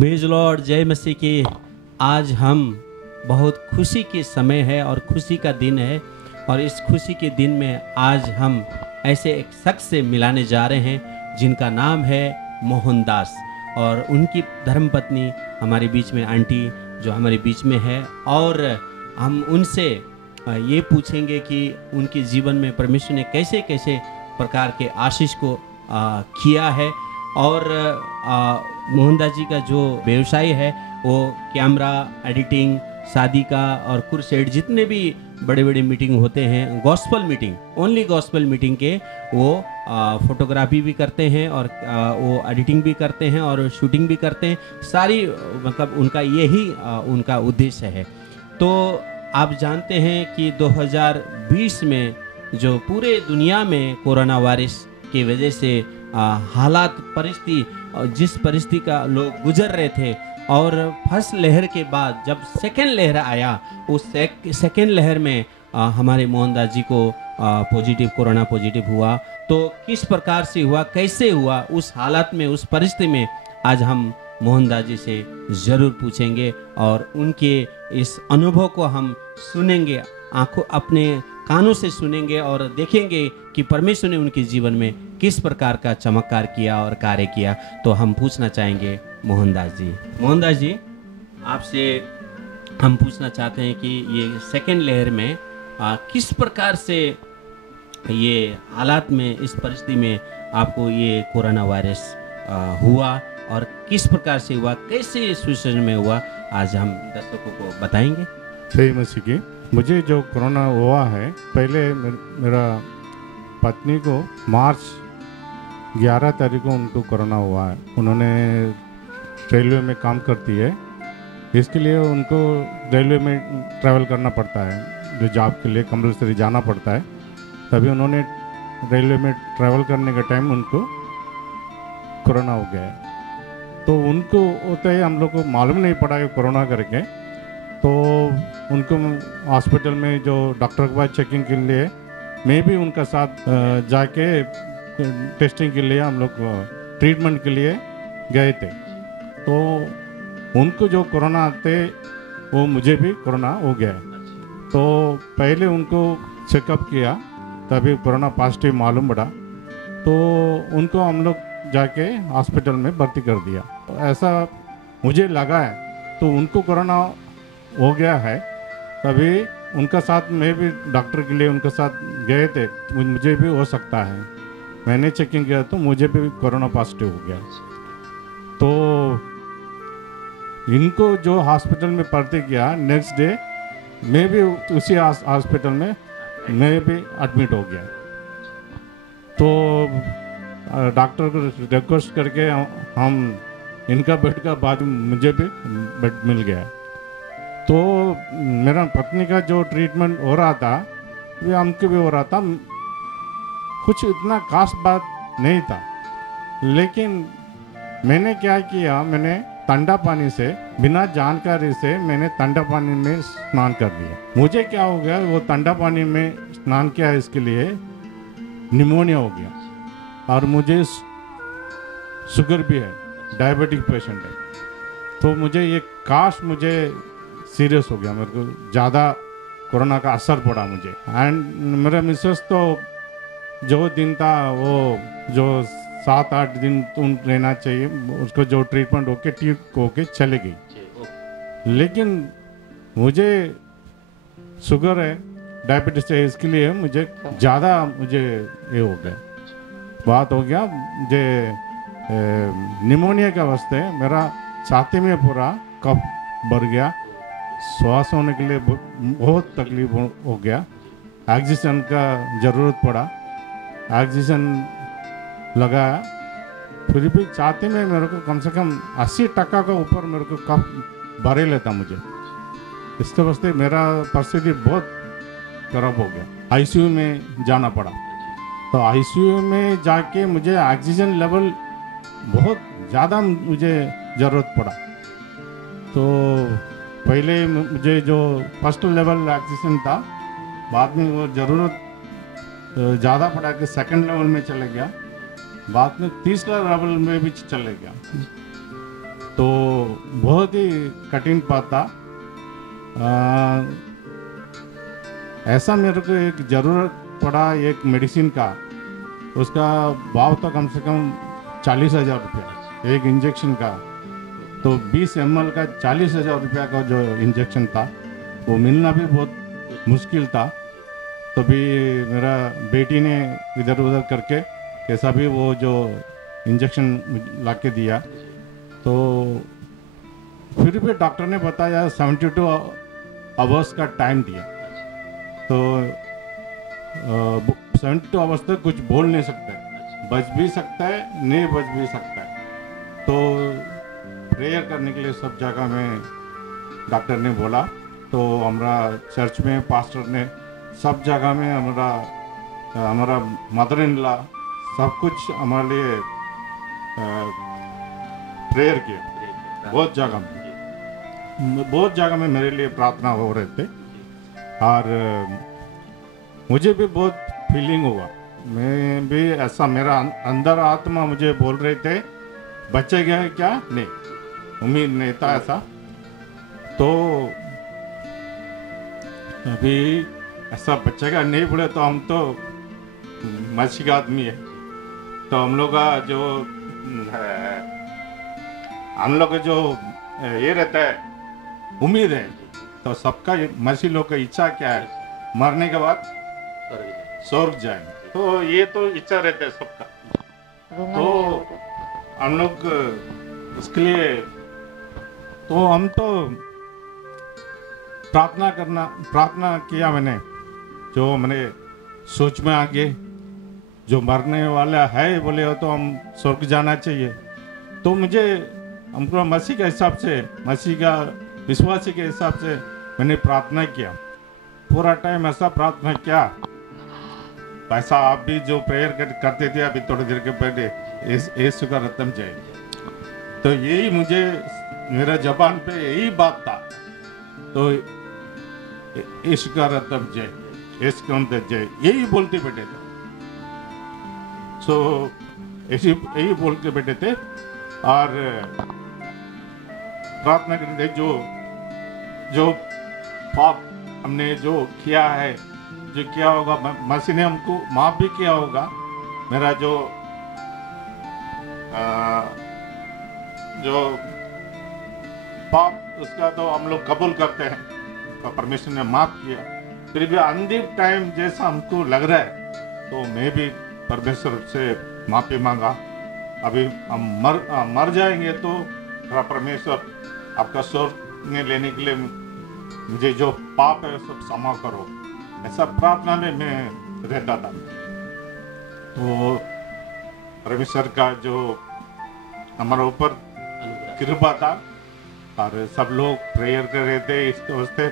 Praise Lord, जय मसीह की। आज हम बहुत खुशी के समय है और खुशी का दिन है, और इस खुशी के दिन में आज हम ऐसे एक शख्स से मिलाने जा रहे हैं जिनका नाम है मोहनदास, और उनकी धर्मपत्नी हमारे बीच में आंटी जो हमारे बीच में है, और हम उनसे ये पूछेंगे कि उनके जीवन में परमेश्वर ने कैसे कैसे प्रकार के आशीष को किया है। और मोहनदास जी का जो व्यवसाय है वो कैमरा एडिटिंग, शादी का और क्रूसेड, जितने भी बड़े बड़े मीटिंग होते हैं, gospel meeting, only gospel meeting के वो फोटोग्राफी भी करते हैं और वो एडिटिंग भी करते हैं और शूटिंग भी करते हैं। सारी मतलब उनका यही उनका उद्देश्य है। तो आप जानते हैं कि 2020 में जो पूरे दुनिया में कोरोना वायरस की वजह से हालात परिस्थिति, जिस परिस्थिति का लोग गुजर रहे थे, और फर्स्ट लहर के बाद जब सेकेंड लहर आया, उस सेकेंड लहर में हमारे मोहनदास जी को कोरोना पॉजिटिव हुआ। तो किस प्रकार से हुआ, कैसे हुआ, उस हालात में, उस परिस्थिति में आज हम मोहनदास जी से ज़रूर पूछेंगे और उनके इस अनुभव को हम सुनेंगे, आंखों अपने कानों से सुनेंगे और देखेंगे कि परमेश्वर ने उनके जीवन में किस प्रकार का चमत्कार किया और कार्य किया। तो हम पूछना चाहेंगे मोहनदास जी, आपसे हम पूछना चाहते हैं कि ये सेकेंड लहर में किस प्रकार से ये हालात में, इस परिस्थिति में आपको ये कोरोना वायरस हुआ और किस प्रकार से हुआ, कैसे सिचुएशन में हुआ, आज हम दर्शकों को बताएंगे। सही मसीह की, मुझे जो कोरोना हुआ है, पहले मेरा पत्नी को मार्च 11 तारीख को उनको कोरोना हुआ है। उन्होंने रेलवे में काम करती है, इसके लिए उनको रेलवे में ट्रैवल करना पड़ता है, जो जॉब के लिए कंपल्सरी जाना पड़ता है। तभी उन्होंने रेलवे में ट्रैवल करने के टाइम उनको कोरोना हो गया है। तो उनको होता है, हम लोग को मालूम नहीं पड़ा कि कोरोना करके, तो उनको हॉस्पिटल में जो डॉक्टर के पास चेकिंग के लिए मैं भी उनका साथ जाके टेस्टिंग के लिए, हम लोग ट्रीटमेंट के लिए गए थे। तो उनको जो कोरोना आते वो मुझे भी कोरोना हो गया है। तो पहले उनको चेकअप किया, तभी कोरोना पॉजिटिव मालूम पड़ा, तो उनको हम लोग जाके हॉस्पिटल में भर्ती कर दिया। तो ऐसा मुझे लगा है, तो उनको कोरोना हो गया है, तभी उनका साथ मैं भी डॉक्टर के लिए उनके साथ गए थे, मुझे भी हो सकता है। मैंने चेकिंग किया तो मुझे भी कोरोना पॉजिटिव हो गया। तो इनको जो हॉस्पिटल में भर्ती किया, नेक्स्ट डे मैं भी उसी हॉस्पिटल में मैं भी एडमिट हो गया। तो डॉक्टर को रिक्वेस्ट करके हम इनका बेड का बाद मुझे भी बेड मिल गया। तो मेरा पत्नी का जो ट्रीटमेंट हो रहा था वो हमको भी हो रहा था, कुछ इतना खास बात नहीं था। लेकिन मैंने क्या किया, मैंने ठंडा पानी से, बिना जानकारी से मैंने ठंडा पानी में स्नान कर दिया। मुझे क्या हो गया, वो ठंडा पानी में स्नान किया, इसके लिए निमोनिया हो गया, और मुझे शुगर भी है, डायबिटिक पेशेंट है। तो मुझे ये काश मुझे सीरियस हो गया, मेरे को ज़्यादा कोरोना का असर पड़ा मुझे। एंड मेरा मिसेस तो जो दिन था वो जो 7-8 दिन तुम रहना चाहिए, उसको जो ट्रीटमेंट होके ठीक होके चले गई। लेकिन मुझे शुगर है, डायबिटीज है, इसके लिए मुझे ज़्यादा ये हो गया, बात हो गया। मुझे निमोनिया के वास्ते मेरा छाती में पूरा कफ भर गया, श्वास होने के लिए बहुत तकलीफ हो गया। ऑक्सीजन का ज़रूरत पड़ा, ऑक्सीजन लगाया, फिर भी छाती में मेरे को कम से कम 80% का ऊपर मेरे को कफ भरे लेता मुझे। इसके वास्ते मेरा परिस्थिति बहुत खराब हो गया, आईसीयू में जाना पड़ा। तो आईसीयू में जाके मुझे ऑक्सीजन लेवल बहुत ज़्यादा मुझे ज़रूरत पड़ा। तो पहले मुझे जो फर्स्ट लेवल ऑक्सीजन था, बाद में वो ज़रूरत ज़्यादा पड़ा कि सेकंड लेवल में चले गया, बाद में तीसरा लेवल में भी चले गया। तो बहुत ही कठिन बात था। ऐसा मेरे को एक ज़रूरत पड़ा एक मेडिसिन का, उसका भाव तो कम से कम 40,000 रुपया एक इंजेक्शन का। तो 20 ml का 40,000 रुपया का जो इंजेक्शन था वो मिलना भी बहुत मुश्किल था। तो भी मेरा बेटी ने इधर उधर करके कैसा भी वो जो इंजेक्शन ला के दिया। तो फिर भी डॉक्टर ने बताया 72 आवर्स का टाइम दिया। तो 72 आवर्स तक कुछ बोल नहीं सकता है, बच भी सकता है नहीं बच भी सकता है। तो प्रेयर करने के लिए सब जगह में डॉक्टर ने बोला। तो हमारा चर्च में पास्टर ने सब जगह में हमारा मदर इन लॉ सब कुछ हमारे लिए प्रेयर किया। बहुत जगह में मेरे लिए प्रार्थना हो रहे थे और मुझे भी बहुत फीलिंग हुआ। मैं भी ऐसा, मेरा अंदर आत्मा मुझे बोल रहे थे बच्चे गए क्या, नहीं उम्मीद नहीं था ऐसा। तो अभी ऐसा बच्चे का नहीं बोले तो हम तो मसीह का आदमी है। तो हम लोग का जो ये रहता है उम्मीद है। तो सबका मसीह लोग का इच्छा क्या है, मरने के बाद स्वर्ग जाए। तो ये तो इच्छा रहता है सबका। तो हम लोग उसके लिए तो हम तो प्रार्थना किया मैंने, जो मैंने सोच में आगे जो मरने वाला है बोले हो तो हम स्वर्ग जाना चाहिए। तो मुझे हमको मसीह के हिसाब से, मसीह का विश्वासी के हिसाब से मैंने प्रार्थना किया। पूरा टाइम ऐसा प्रार्थना किया, ऐसा आप भी जो प्रेयर करते थे अभी थोड़ी देर के पहले, यीशु का रत्न जय। तो यही मुझे मेरा जबान पे यही बात था। तो यीशु का रत्न जय, यीशु का रत्न जय, यही बोलते बैठे थे। सो यही बोल के बैठे थे और प्रार्थना करते थे। जो पाप हमने जो किया है, जो किया होगा, मसीह ने हमको माफ भी किया होगा। मेरा जो पाप उसका तो हम लोग कबूल करते हैं, तो परमेश्वर ने माफ किया। फिर भी अंतिम टाइम जैसा हमको लग रहा है तो मैं भी परमेश्वर से माफी मांगा। अभी हम मर जाएंगे तो परमेश्वर आपका स्वर्ग में लेने के लिए मुझे जो पाप है सब क्षमा करो, ऐसा प्रार्थना में मैं रहता था। तो परमेश्वर का जो हमारे ऊपर कृपा था और सब लोग प्रेयर कर रहे थे इसके वास्ते।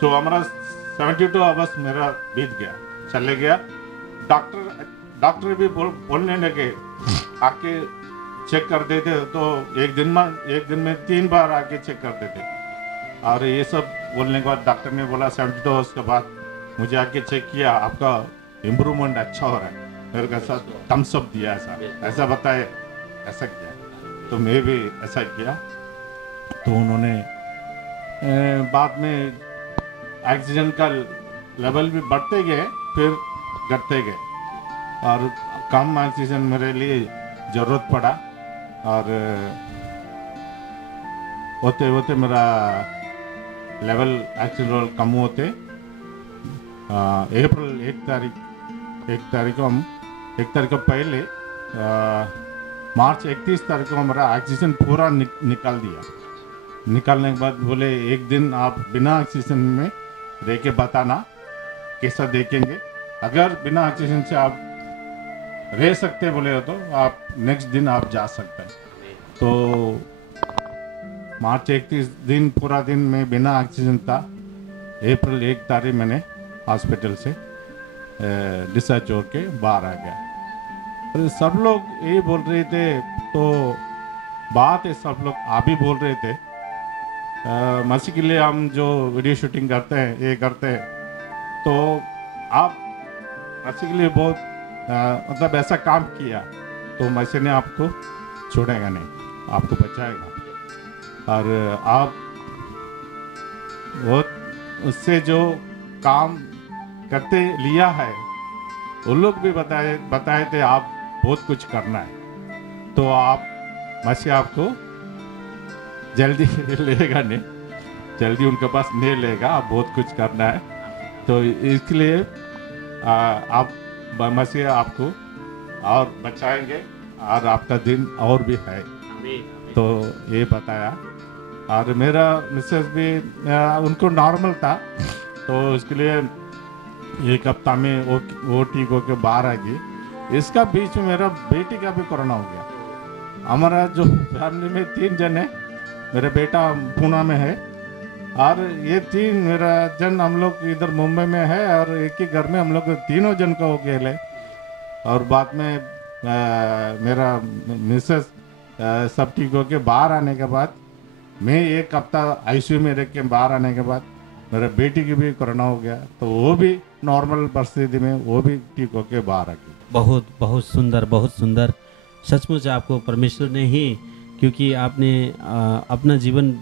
तो हमारा 72 आवर्स मेरा बीत गया, चले गया। डॉक्टर भी बोलने लगे, आके चेक कर देते तो एक दिन में 3 बार आके चेक करते थे। और ये सब बोलने के बाद डॉक्टर ने बोला 72 आवर्स के बाद मुझे आके चेक किया, आपका इम्प्रूवमेंट अच्छा हो रहा है। मेरे को ऐसा थम्स अप दिया, ऐसा बताया, ऐसा किया। तो मैं भी ऐसा किया। तो उन्होंने बाद में ऑक्सीजन का लेवल भी बढ़ते गए, फिर घटते गए और कम ऑक्सीजन मेरे लिए ज़रूरत पड़ा। और होते होते मेरा लेवल ऑक्सीजन लेवल कम होते अप्रैल 1 तारीख को पहले मार्च 31 तारीख को हमारा ऑक्सीजन पूरा निकाल दिया। निकालने के बाद बोले एक दिन आप बिना ऑक्सीजन में रह के बताना कैसा देखेंगे। अगर बिना ऑक्सीजन से आप रह सकते बोले हो तो आप नेक्स्ट दिन आप जा सकते हैं। तो मार्च 31 दिन पूरा दिन में बिना ऑक्सीजन था। अप्रैल 1 तारीख मैंने हॉस्पिटल से डिस्चार्ज हो के बाहर आ गया। तो सब लोग ये बोल रहे थे, तो बात है सब लोग आप भी बोल रहे थे मसीह के लिए हम जो वीडियो शूटिंग करते हैं ये करते हैं, तो आप मसीह के लिए बहुत मतलब ऐसा काम किया तो मसीह ने आपको छोड़ेगा नहीं, आपको बचाएगा। और आप वो उससे जो काम करते लिया है वो लोग भी बताए थे आप बहुत कुछ करना है, तो आप मसीह आपको जल्दी लेगा नहीं, जल्दी उनके पास नहीं लेगा, आप बहुत कुछ करना है। तो इसलिए आप मसीह आपको और बचाएंगे और आपका दिन और भी है, तो ये बताया। और मेरा मिसेस भी उनको नॉर्मल था, तो उसके लिए एक हफ्ता में वो ठीक होकर बाहर आ गई। इसका बीच में मेरा बेटी का भी कोरोना हो गया। हमारा जो फैमिली में 3 जन है, मेरा बेटा पूना में है और ये 3 मेरा जन हम लोग इधर मुंबई में है, और एक ही घर में हम लोग 3 जन का हो गया है। और बाद में मेरा मिसेस सब ठीक होके बाहर आने के बाद, मैं एक हफ्ता आईसीयू में रह के बाहर आने के बाद मेरा बेटी की भी कोरोना हो गया, तो वो भी नॉर्मल परिस्थिति में वो भी ठीक होके बाहर आ गई। बहुत बहुत सुंदर, बहुत सुंदर। सचमुच आपको परमेश्वर ने ही, क्योंकि आपने अपना जीवन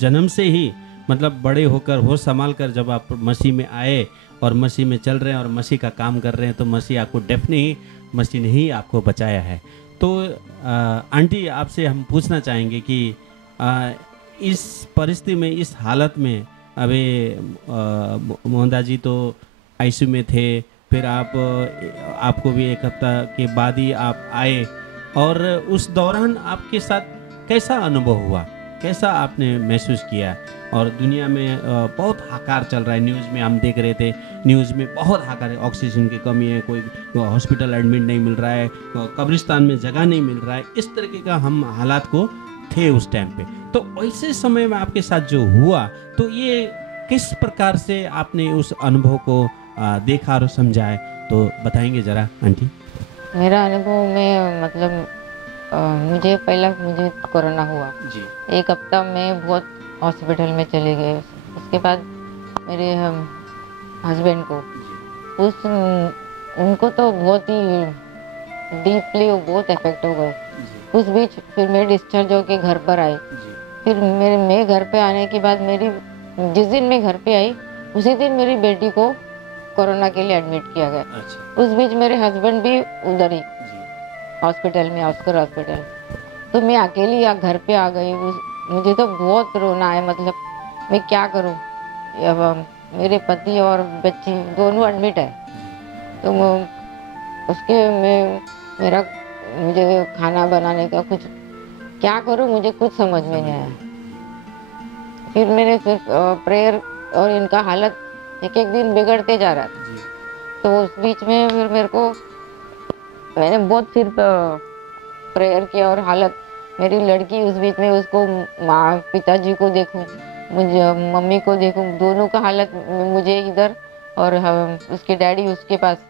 जन्म से ही मतलब बड़े होकर होश संभाल कर जब आप मसीह में आए और मसीह में चल रहे हैं और मसीह का काम कर रहे हैं, तो मसीह आपको डेफिनेटली मसीह ने ही आपको बचाया है। तो आंटी आपसे हम पूछना चाहेंगे कि इस परिस्थिति में, इस हालत में, अभी मोहनदास जी तो आईसीयू में थे, फिर आपको भी एक हफ्ता के बाद ही आप आए, और उस दौरान आपके साथ कैसा अनुभव हुआ, कैसा आपने महसूस किया? और दुनिया में बहुत हाहाकार चल रहा है, न्यूज़ में हम देख रहे थे, न्यूज़ में बहुत हाहाकार है, ऑक्सीजन की कमी है, कोई हॉस्पिटल एडमिट नहीं मिल रहा है, कब्रिस्तान में जगह नहीं मिल रहा है, इस तरीके का हम हालात को थे उस टाइम पे। तो ऐसे समय में आपके साथ जो हुआ, तो ये किस प्रकार से आपने उस अनुभव को देखा और समझा है, तो बताएंगे ज़रा आंटी। मेरा अनुभव में मतलब मुझे कोरोना हुआ जी। एक हफ्ता में बहुत हॉस्पिटल में चले गए। उसके बाद मेरे हस्बैंड को उनको तो बहुत ही डीपली बहुत इफेक्ट हो गए। उस बीच फिर मैं डिस्चार्ज होके घर पर आई। फिर मैं घर पे आने के बाद जिस दिन मैं घर पे आई उसी दिन मेरी बेटी को कोरोना के लिए एडमिट किया गया। अच्छा। उस बीच मेरे हस्बैंड भी उधर ही हॉस्पिटल में, ऑस्कर हॉस्पिटल। तो मैं अकेली घर पे आ गई। मुझे तो बहुत रोना है, मतलब मैं क्या करूं। अब मेरे पति और बच्ची दोनों एडमिट है, तो मुझे खाना बनाने का कुछ क्या करूं, मुझे कुछ समझ में नहीं आया। फिर मैंने सिर्फ प्रेयर, और इनका हालत एक एक दिन बिगड़ते जा रहा था। तो उस बीच में फिर मैंने बहुत फिर प्रेयर किया, और हालत मेरी लड़की उस बीच में, उसको माँ पिताजी को देखूं, मुझे मम्मी को देखूं, दोनों का हालत, मुझे इधर और उसके डैडी उसके पास।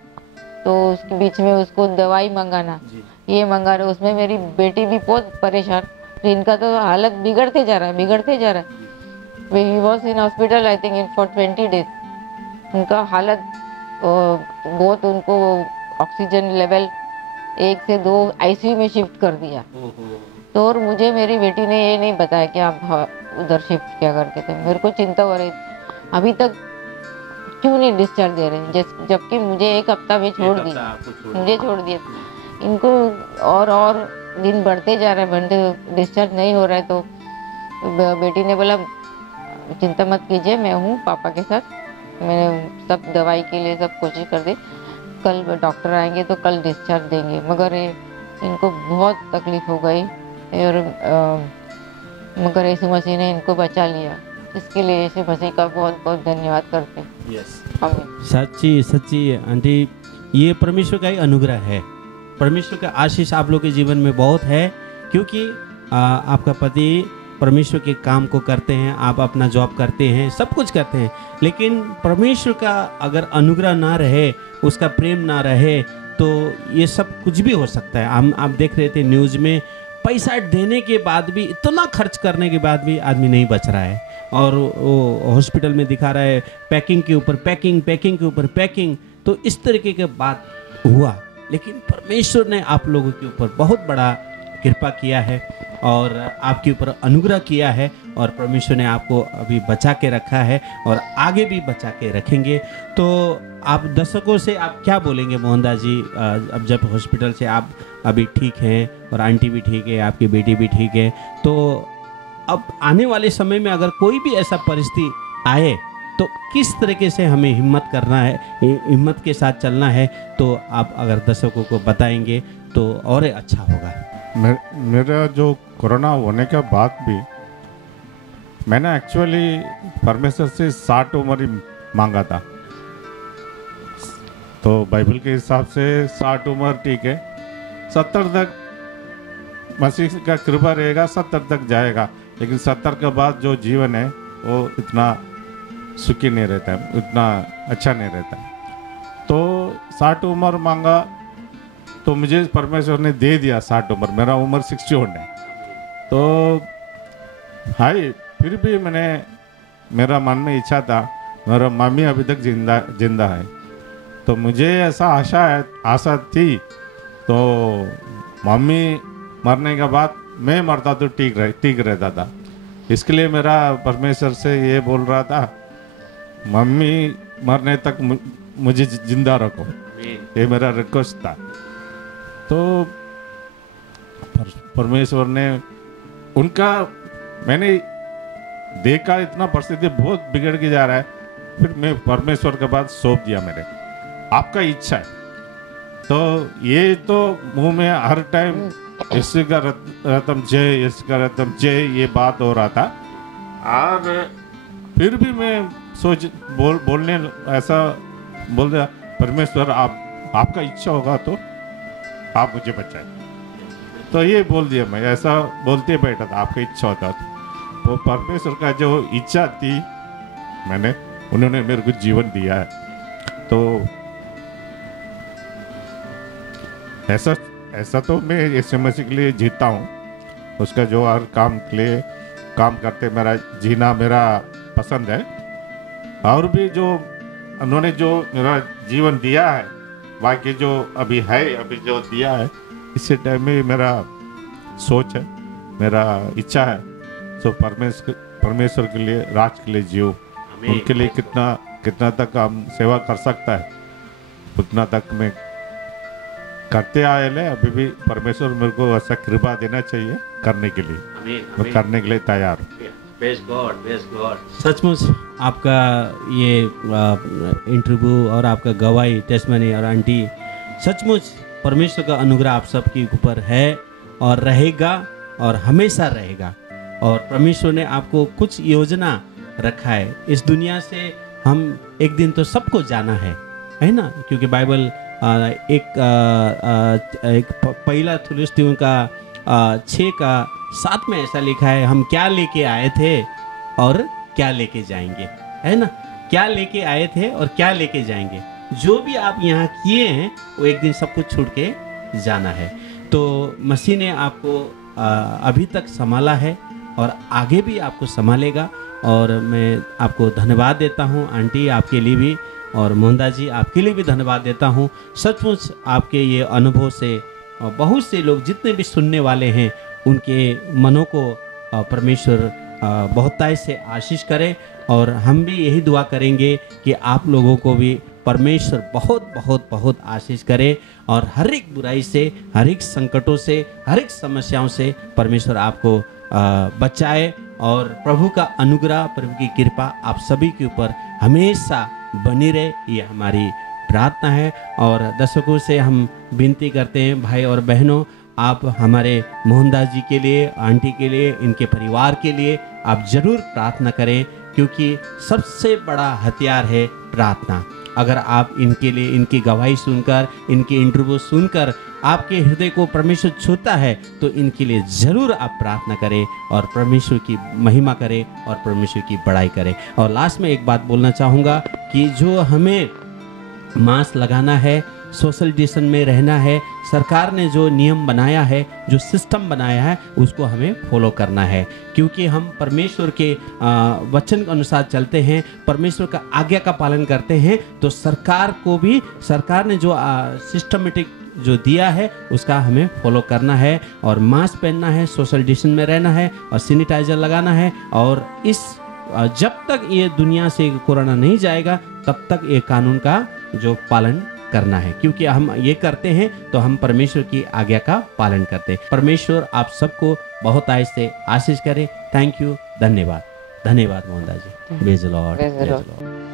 तो उसके बीच में उसको दवाई मंगाना, ये मंगाना, उसमें मेरी बेटी भी बहुत परेशान। इनका तो हालत बिगड़ते जा रहा है। He was in hospital I think for 20 days। उनका हालत बहुत, उनको ऑक्सीजन लेवल 1 से 2 आईसीयू में शिफ्ट कर दिया। तो और मुझे मेरी बेटी ने ये नहीं बताया कि आप उधर शिफ्ट क्या करके थे। मेरे को चिंता हो रही, अभी तक क्यों नहीं डिस्चार्ज दे रहे, जबकि मुझे एक हफ्ता में छोड़ दिया। इनको और दिन बढ़ते जा रहे हैं, डिस्चार्ज नहीं हो रहा है। तो बेटी ने बोला चिंता मत कीजिए, मैं हूँ पापा के साथ, मैंने सब दवाई के लिए सब कोशिश कर दी, कल डॉक्टर आएंगे तो कल डिस्चार्ज देंगे। मगर इनको बहुत तकलीफ हो गई, और मगर यीशु मसीह ने इनको बचा लिया। इसके लिए यीशु मसीह का बहुत बहुत धन्यवाद करते हैं। यस, आमीन। सच्ची आंटी, ये परमेश्वर का ही अनुग्रह है, परमेश्वर का आशीष आप लोग के जीवन में बहुत है, क्योंकि आपका पति परमेश्वर के काम को करते हैं, आप अपना जॉब करते हैं, सब कुछ करते हैं, लेकिन परमेश्वर का अगर अनुग्रह ना रहे, उसका प्रेम ना रहे, तो ये सब कुछ भी हो सकता है। आप देख रहे थे न्यूज़ में, पैसा देने के बाद भी, इतना खर्च करने के बाद भी आदमी नहीं बच रहा है, और वो हॉस्पिटल में दिखा रहा है पैकिंग के ऊपर पैकिंग। तो इस तरीके के बात हुआ, लेकिन परमेश्वर ने आप लोगों के ऊपर बहुत बड़ा कृपा किया है, और आपके ऊपर अनुग्रह किया है और परमेश्वर ने आपको अभी बचा के रखा है और आगे भी बचा के रखेंगे। तो आप दर्शकों से आप क्या बोलेंगे मोहनदास जी? अब जब हॉस्पिटल से आप अभी ठीक हैं और आंटी भी ठीक है, आपकी बेटी भी ठीक है, तो अब आने वाले समय में अगर कोई भी ऐसा परिस्थिति आए तो किस तरीके से हमें हिम्मत करना है, हिम्मत के साथ चलना है, तो आप अगर दर्शकों को बताएंगे तो और अच्छा होगा। मेरा जो कोरोना होने के बाद भी मैंने एक्चुअली परमेश्वर से 60 उम्र ही मांगा था। तो बाइबल के हिसाब से 60 उम्र ठीक है, 70 तक मसीह का कृपा रहेगा, 70 तक जाएगा। लेकिन 70 के बाद जो जीवन है वो इतना सुखी नहीं रहता है, उतना अच्छा नहीं रहता है। तो 60 उम्र मांगा तो मुझे परमेश्वर ने दे दिया 60 उम्र। मेरा उम्र 61 है। तो हाई फिर भी मेरा मन में इच्छा था, मेरा मम्मी अभी तक जिंदा है, तो मुझे ऐसा आशा थी। तो मम्मी मरने के बाद मैं मरता तो ठीक रहता था। इसके लिए मेरा परमेश्वर से ये बोल रहा था, मम्मी मरने तक मुझे जिंदा रखो, ये मेरा रिक्वेस्ट था। तो परमेश्वर ने उनका, मैंने देखा इतना परिस्थिति बहुत बिगड़ के जा रहा है, फिर मैं परमेश्वर के बाद सौंप दिया, मेरे आपका इच्छा है। तो ये तो मुंह में हर टाइम यीशु का रत्न जय, यीशु का रत्न जय, ये बात हो रहा था। और फिर भी मैं बोलने ऐसा बोल दिया, परमेश्वर आपका इच्छा होगा तो आप मुझे बचाए। तो ये बोल दिया, मैं ऐसा बोलते बैठा था, आपका इच्छा होता तो परमेश्वर का जो इच्छा थी उन्होंने मेरे को जीवन दिया है। तो ऐसा तो मैं यीशु मसीह के लिए जीता हूँ, उसका जो हर काम करते मेरा जीना मेरा पसंद है। और भी जो उन्होंने जो मेरा जीवन दिया है, बाकी जो अभी जो दिया है, इसी टाइम में मेरा सोच है, मेरा इच्छा है, तो परमेश्वर के लिए, राज के लिए जियो। उनके लिए कितना तक हम सेवा कर सकता है उतना तक मैं करते आए ले। अभी भी परमेश्वर मेरे को ऐसा कृपा देना चाहिए करने के लिए, मैं करने के लिए तैयार हूँ। सचमुच आपका ये इंटरव्यू और आपका गवाही, टेस्टमनी और आंटी, सचमुच परमेश्वर का अनुग्रह आप सबके ऊपर है और रहेगा और हमेशा रहेगा। और परमेश्वर ने आपको कुछ योजना रखा है। इस दुनिया से हम एक दिन तो सबको जाना है ना, क्योंकि बाइबल एक पहला थिस्सलुनीकियों का 6:7 में ऐसा लिखा है, हम क्या लेके आए थे और क्या लेके जाएंगे, है ना। क्या लेके आए थे और क्या लेके जाएंगे। जो भी आप यहाँ किए हैं वो एक दिन सब कुछ छोड़ के जाना है। तो मसीह ने आपको अभी तक संभाला है और आगे भी आपको संभालेगा। और मैं आपको धन्यवाद देता हूँ आंटी, आपके लिए भी, और मोहनदास जी आपके लिए भी धन्यवाद देता हूँ। सचमुच आपके ये अनुभव से बहुत से लोग जितने भी सुनने वाले हैं उनके मनों को परमेश्वर बहुतायत से आशीष करे। और हम भी यही दुआ करेंगे कि आप लोगों को भी परमेश्वर बहुत बहुत बहुत आशीष करे और हर एक बुराई से, हर एक संकटों से, हर एक समस्याओं से परमेश्वर आपको बचाए। और प्रभु का अनुग्रह, प्रभु की कृपा आप सभी के ऊपर हमेशा बनी रहे, ये हमारी प्रार्थना है। और दर्शकों से हम विनती करते हैं, भाई और बहनों, आप हमारे मोहनदास जी के लिए, आंटी के लिए, इनके परिवार के लिए आप जरूर प्रार्थना करें, क्योंकि सबसे बड़ा हथियार है प्रार्थना। अगर आप इनके लिए, इनकी गवाही सुनकर, इनकी इंटरव्यू सुनकर आपके हृदय को परमेश्वर छूता है तो इनके लिए ज़रूर आप प्रार्थना करें और परमेश्वर की महिमा करें और परमेश्वर की बड़ाई करें। और लास्ट में एक बात बोलना चाहूँगा कि जो हमें मास्क लगाना है, सोशल डिस्टेंस में रहना है, सरकार ने जो नियम बनाया है, जो सिस्टम बनाया है, उसको हमें फॉलो करना है, क्योंकि हम परमेश्वर के वचन के अनुसार चलते हैं, परमेश्वर का आज्ञा का पालन करते हैं। तो सरकार को भी, सरकार ने जो सिस्टमेटिक जो दिया है उसका हमें फॉलो करना है और मास्क पहनना है, सोशल डिस्टेंस में रहना है और सैनिटाइजर लगाना है। और इस जब तक ये दुनिया से कोरोना नहीं जाएगा तब तक ये कानून का जो पालन करना है, क्योंकि हम ये करते हैं तो हम परमेश्वर की आज्ञा का पालन करते हैं। परमेश्वर आप सबको बहुत से आशीष करे। थैंक यू, धन्यवाद, धन्यवाद Mohandas ji. Praise the Lord, Praise the praise the Lord. Lord.